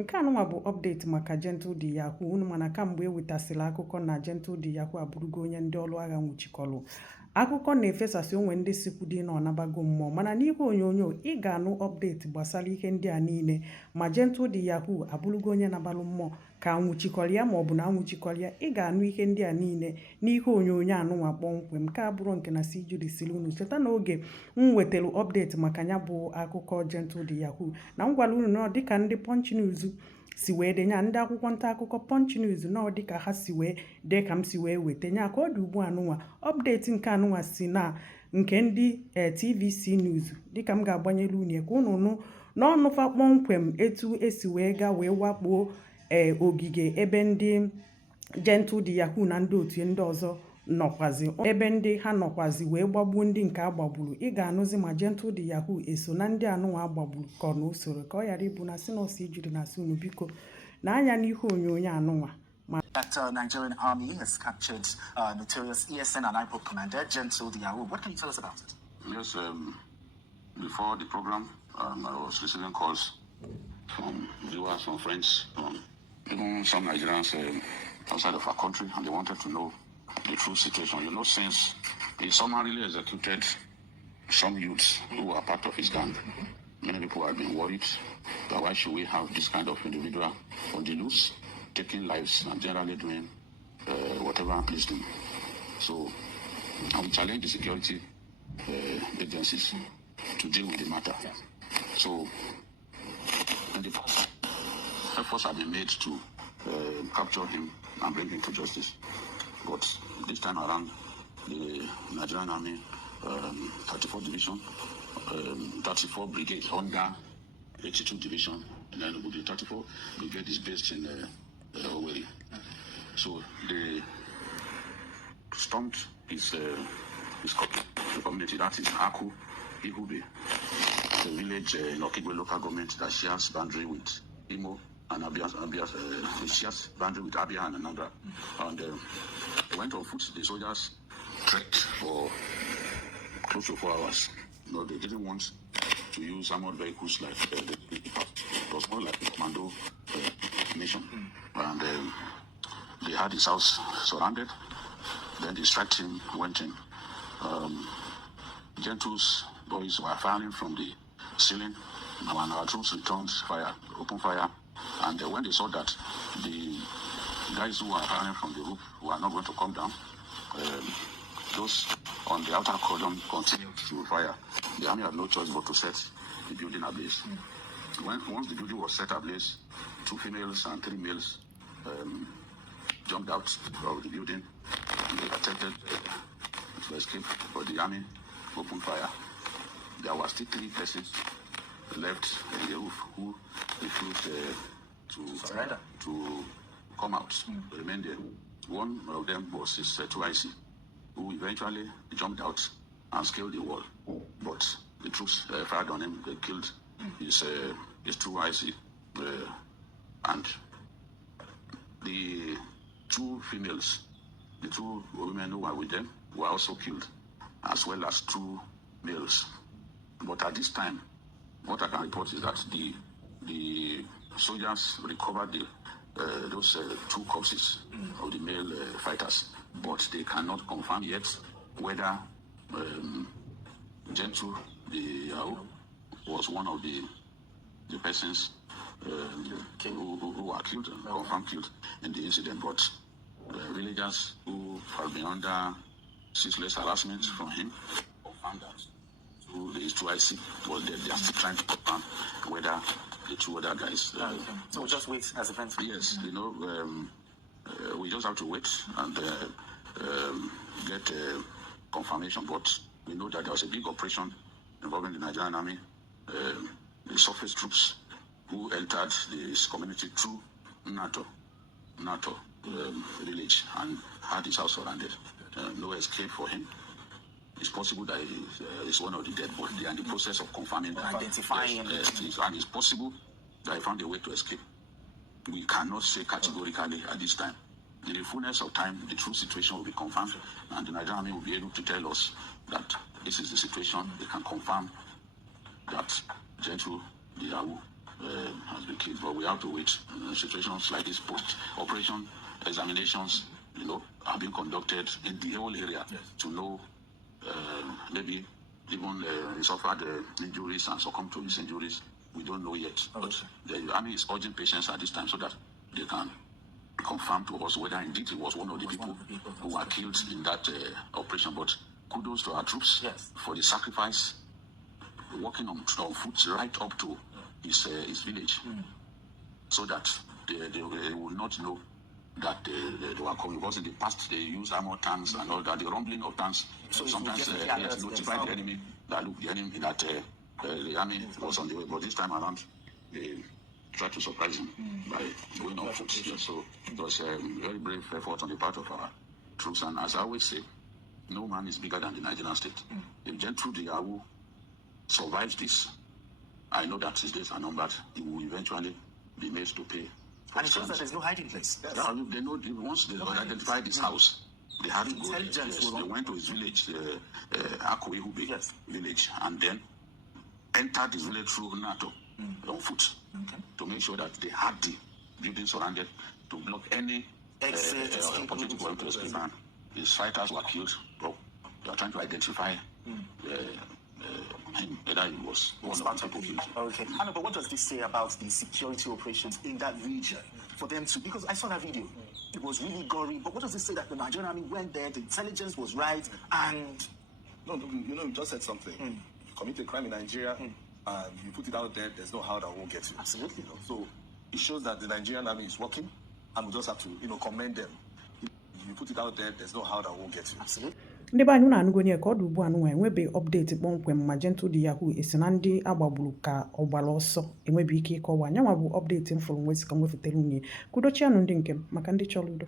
nke anụnwa bụ update maka Gentle De Yahoo. Unu mana kamgbe ewetasịrị akụkọ na Gentle De Yahoo abụrụgo onye ndị ọrụ agha nwụchikọrọ. Akụkọ na-efesasị onwe ndị sikwudi na ọnabago mmụọ, mana n'ihe onyonyo ị ga-anụ update gbasara ihe ndị a niile, ma Gentle De Yahoo abụrụgo onye nabalụ mmụọ ka anwụchikọrọ ya maọbụ na anwụchikọrọ ya. Ị ga-anụ ihe ndị a niile n'ihe onyonyo anụnwa kpọmkwem. Nke abụrụ nke na si jirisiri unu cheta n'oge m wetara update maka ya bụ akụkọ Gentle De Yahoo na m gwara unu na dịka ndị Punch News si wee denya, ndị akwụkwọ nta akụkọ Punch News na dịka ha si wee dee ka m si wee wetenya ka ọ dị ugbu anụnwa update nke anụnwa si na nke ndị TVC News, dịka m ga-agbanyere unu ka unu nụ n'ọnụfa kpọmkwem etu esi wee gaa wee wakpo ogige ebe ndị Gentle De Yahoo na ndị otu ndị ọzọ nọkwazi, ebe ndị ha nọkwazi wee gbagbuo ndị nke agbagburu. Ị ga-anụzi ma Gentle De Yahoo eso na ndị anụnwa agbagburu ka ọ na usoro, ka ọ ghara ịbụ na sinọs ijiri na asị unu biko na anya n'ihe onyonyo anụnwa. That Nigerian army has captured notorious ESN and IPOB commander Gentle De Yahoo. What can you tell us about it? Yes, before the program, I was receiving calls from viewers, from friends, even some Nigerians outside of our country, and they wanted to know the true situation. You know, since he summarily executed some youths who were part of his gang, many people have been worried that why should we have this kind of individual on the loose, taking lives and generally doing whatever pleased him. So I will challenge the security agencies to deal with the matter. So in the past, efforts have been made to capture him and bring him to justice. But this time around, the Nigerian Army 34 Division, 34 Brigade under 82 Division, and then the 34 Brigade is based in Owerri. So they stormed his community, that is Aku Ihube, the village in Okigwe local government that shares boundary with Imo and Abia, shares boundary with Abia and Anambra. And they went on foot. The soldiers trekked for close to 4 hours. No, they didn't want to use armored vehicles like it was more like a commando mission. And they had his house surrounded. Then the strike team went in. Gentle's boys were firing from the ceiling, and our troops returned fire, open fire. And when they saw that the guys who were firing from the roof were not going to come down, those on the outer cordon continued to fire. The army had no choice but to set the building ablaze. Once the building was set ablaze, 2 females and 3 males jumped out of the building. They attempted to escape, but the army opened fire. There were still 3 persons left in the roof who refused to come out, remain there. One of them was his 2IC, who eventually jumped out and scaled the wall. But the troops fired on him. They killed his 2IC, and the 2 females, the 2 women who were with them, were also killed, as well as 2 males. But at this time, what I can report is that the soldiers recovered those 2 corpses of the male fighters, but they cannot confirm yet whether Gentle De Yahoo was one of the persons who were killed, confirmed killed in the incident. But villagers who have been under ceaseless harassment from him confirmed that these 2IC was dead. They are still trying to confirm whether the 2 other guys. So we'll just wait as events. Yes, you know, we just have to wait and get confirmation. But we know that there was a big operation involving the Nigerian Army, the surface troops who entered this community through NATO village and had his house surrounded. No escape for him. It's possible that he is one of the dead, but they are in the process of confirming that. Identifying him. And it's possible that he found a way to escape. We cannot say categorically at this time. In the fullness of time, the true situation will be confirmed, and the Nigerian Army will be able to tell us that this is the situation. They can confirm that Gentle De Yahoo has been killed. But we have to wait. Situations like this, post-operation examinations, are being conducted in the whole area to know maybe even he suffered injuries and succumbed to his injuries. We don't know yet. But the army is urging patients at this time so that they can confirm to us whether indeed he was one of the people who were killed in that operation. But kudos to our troops for the sacrifice, walking on foot right up to his village, so that they will not know that they were coming. Because in the past they used armor tanks and all that. The rumbling of tanks sometimes notify the enemy that look, the enemy that the army was on the way. But this time around, they tried to surprise him by going on foot. So it was a very brave effort on the part of our troops. And as I always say, no man is bigger than the Nigerian state. If Gentle De Yahoo survives this, I know that his days are numbered. He will eventually be made to pay. And it shows that there's no hiding place. Yeah, they know once they identified his house, they had to go. They went to his village, Akoehube village, and then entered his village through NATO on foot to make sure that they had the building surrounded to block any opportunity for him to escape. And his fighters were killed. Bro, they are trying to identify him, whether he was one of the people killed. Okay. Anna, but what does this say about the security operations in that region for them to? Because I saw that video. It was really gory. But what does this say that the Nigerian army went there, the intelligence was right, and no, you just said something. You commit a crime in Nigeria and you put it out there, there's no how that won't get you. Absolutely. So it shows that the Nigerian army is working, and we just have to, commend them. You put it out there, there's no how that won't get you. Absolutely. ndị be anyị na-anụgonye ka ọ dị ugbu a nụnwa enwebe ọpdeti kpọmkwem ma Gentle De Yahoo esi na ndị agbagburu ka ọ gbara ọsọ enwebe ike ịkọwa nyanwa bụ ọpdeti m fụrụ nwesị ka m wefụtara unye kudochianụ ndị nke m maka ndị chọrọ udo.